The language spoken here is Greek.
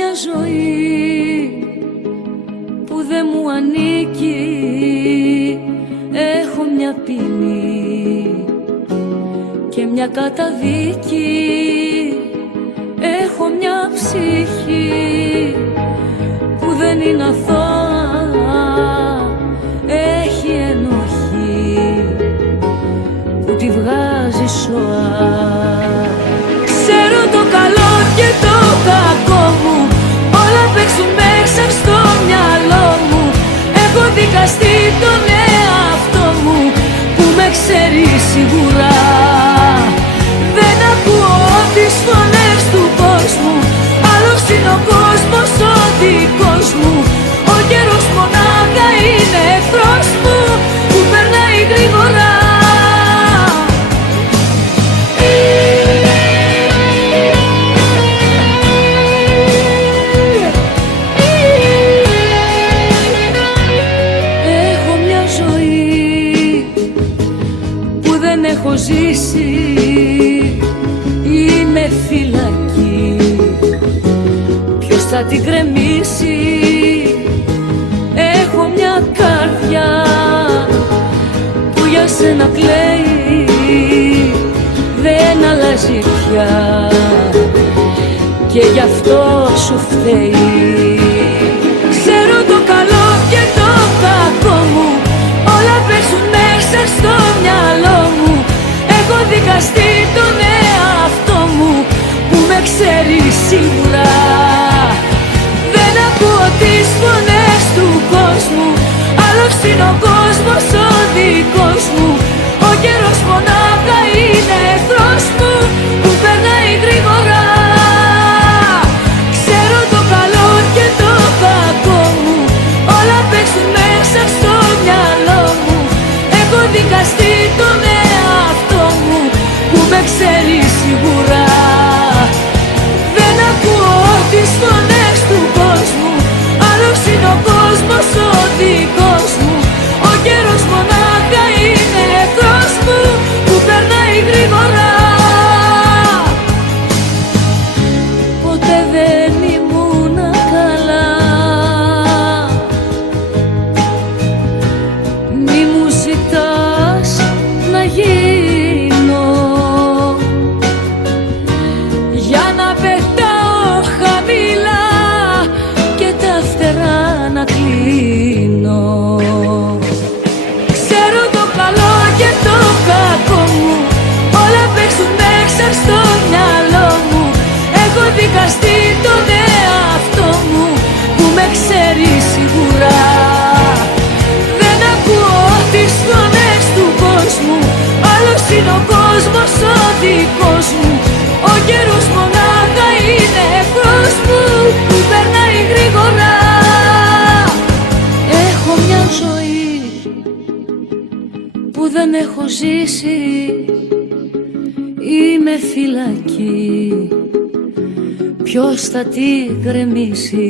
μια ζωή που δεν μου ανήκει, έχω μια ποινή και μια καταδίκη, έχω μια ψυχή που δεν είναι αθώα, έχει ενοχή που τη βγάζει σοά. Ξέρω το καλό και το κακό μου, όλα παίξουν μέσα στο μυαλό μου. Έχω δικαστεί τον εαυτό μου που με ξέρει σίγουρα. Δεν ακούω τις φωνές του κόσμου, άλλος είναι ο κόσμος ο δικός μου. Ο καιρός μονάχα είναι εχθρός μου που περνάει γρήγορα. Έχω ζήσει, είμαι φυλακή. Ποιος θα την κρεμίσει? Έχω μια καρδιά που για σένα κλαίει, δεν αλλάζει πια και γι' αυτό σου φταίει. Ξέρω το καλό και το κακό μου, όλα παίζουν μέσα στο μυαλό μου. Έχω δικαστεί τον εαυτό μου που με ξέρει σίγουρα. Δεν ακούω τις φωνές του κόσμου, άλλος είναι ο κόσμος ο δικός μου. Ο καιρός μονάχα είναι εχθρός μου που περνάει γρήγορα. Ξέρω το καλό και το κακό μου, όλα παίξουν μέσα στο μυαλό μου. Έχω δικαστεί τον εαυτό μου που με ξέρει σίγουρα. Δεν ακούω τις φωνές του κόσμου, άλλος είναι ο κόσμος ο δικός μου. Ο καιρός μονάχα είναι εχθρός μου που περνάει γρήγορα. Ποτέ δεν ήμουν καλά, μη μου ζητάς να γίνω για να πετάω χαμηλά και τα φτερά να κλείνω. Ξέρω το καλό και το κακό μου, όλα παίξουν μέσα στο μυαλό μου. Έχω δικαστεί τον εαυτό μου που με ξέρει σίγουρα. Δεν ακούω τις φωνές του κόσμου, άλλος είναι ο κόσμος ο δικός μου. Ο καιρός μονάχα είναι εχθρός μου που περνάει γρήγορα. Έχω μια ζωή που δεν έχω ζήσει, είμαι φυλακή. Ποιος θα την γκρεμίσει?